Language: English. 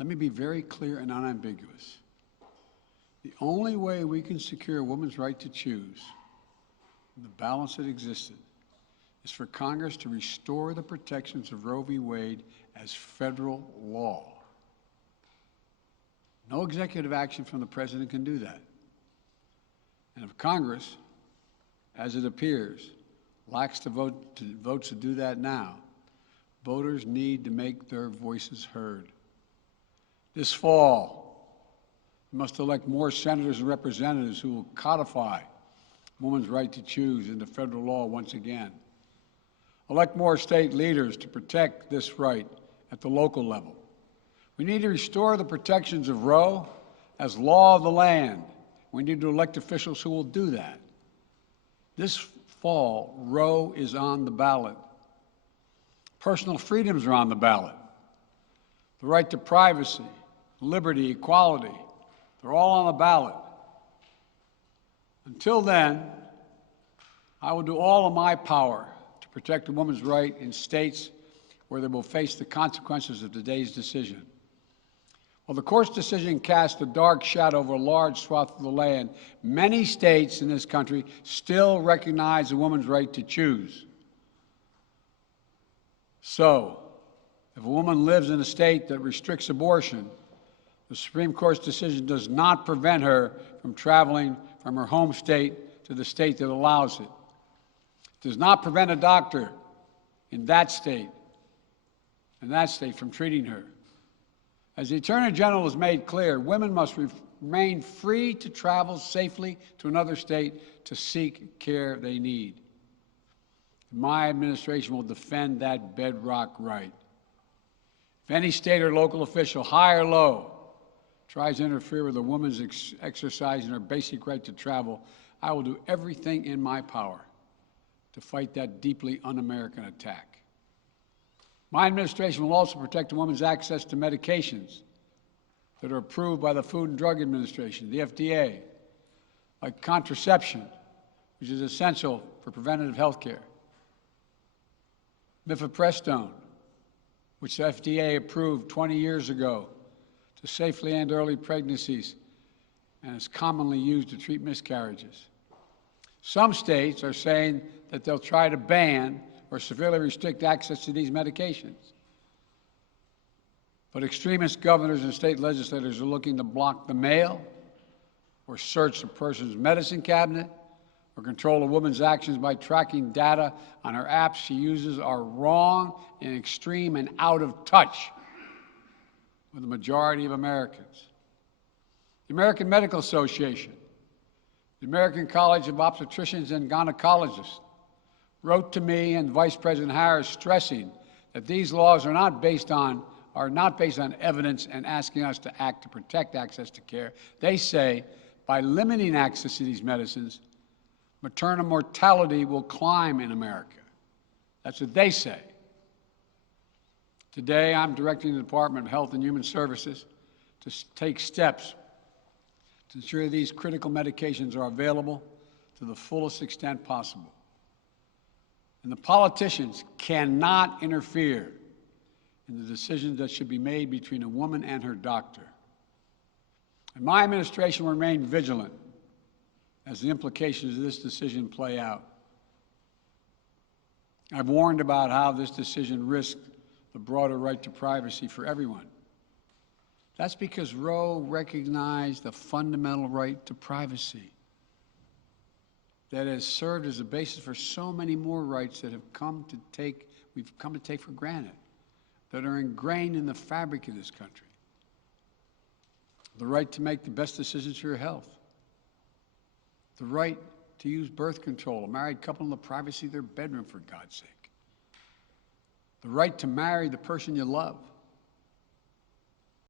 Let me be very clear and unambiguous. The only way we can secure a woman's right to choose, the balance that existed, is for Congress to restore the protections of Roe v. Wade as federal law. No executive action from the president can do that. And if Congress, as it appears, lacks the votes to do that now, voters need to make their voices heard. This fall, we must elect more senators and representatives who will codify women's right to choose into federal law once again. Elect more state leaders to protect this right at the local level. We need to restore the protections of Roe as law of the land. We need to elect officials who will do that. This fall, Roe is on the ballot. Personal freedoms are on the ballot. The right to privacy, liberty, equality, they're all on the ballot. Until then, I will do all in my power to protect a woman's right in states where they will face the consequences of today's decision. While the court's decision cast a dark shadow over a large swath of the land, many states in this country still recognize a woman's right to choose. So, if a woman lives in a state that restricts abortion, the Supreme Court's decision does not prevent her from traveling from her home state to the state that allows it. It does not prevent a doctor in that state from treating her. As the Attorney General has made clear, women must remain free to travel safely to another state to seek care they need. My administration will defend that bedrock right. If any state or local official, high or low, tries to interfere with a woman's exercising her basic right to travel, I will do everything in my power to fight that deeply un-American attack. My administration will also protect a woman's access to medications that are approved by the Food and Drug Administration, the FDA, like contraception, which is essential for preventative health care, mifepristone, which the FDA approved 20 years ago to safely end early pregnancies and is commonly used to treat miscarriages. Some states are saying that they'll try to ban or severely restrict access to these medications. But extremist governors and state legislators are looking to block the mail or search a person's medicine cabinet or control a woman's actions by tracking data on her apps she uses are wrong and extreme and out of touch with the majority of Americans. The American Medical Association, the American College of Obstetricians and Gynecologists, wrote to me and Vice President Harris stressing that these laws are not based on evidence and asking us to act to protect access to care. They say by limiting access to these medicines, maternal mortality will climb in America. That's what they say. Today, I'm directing the Department of Health and Human Services to take steps to ensure these critical medications are available to the fullest extent possible. And the politicians cannot interfere in the decisions that should be made between a woman and her doctor. And my administration will remain vigilant as the implications of this decision play out. I've warned about how this decision risked the broader right to privacy for everyone. That's because Roe recognized the fundamental right to privacy that has served as a basis for so many more rights that we've come to take for granted, that are ingrained in the fabric of this country. The right to make the best decisions for your health. The right to use birth control, a married couple in the privacy of their bedroom, for God's sake. The right to marry the person you love.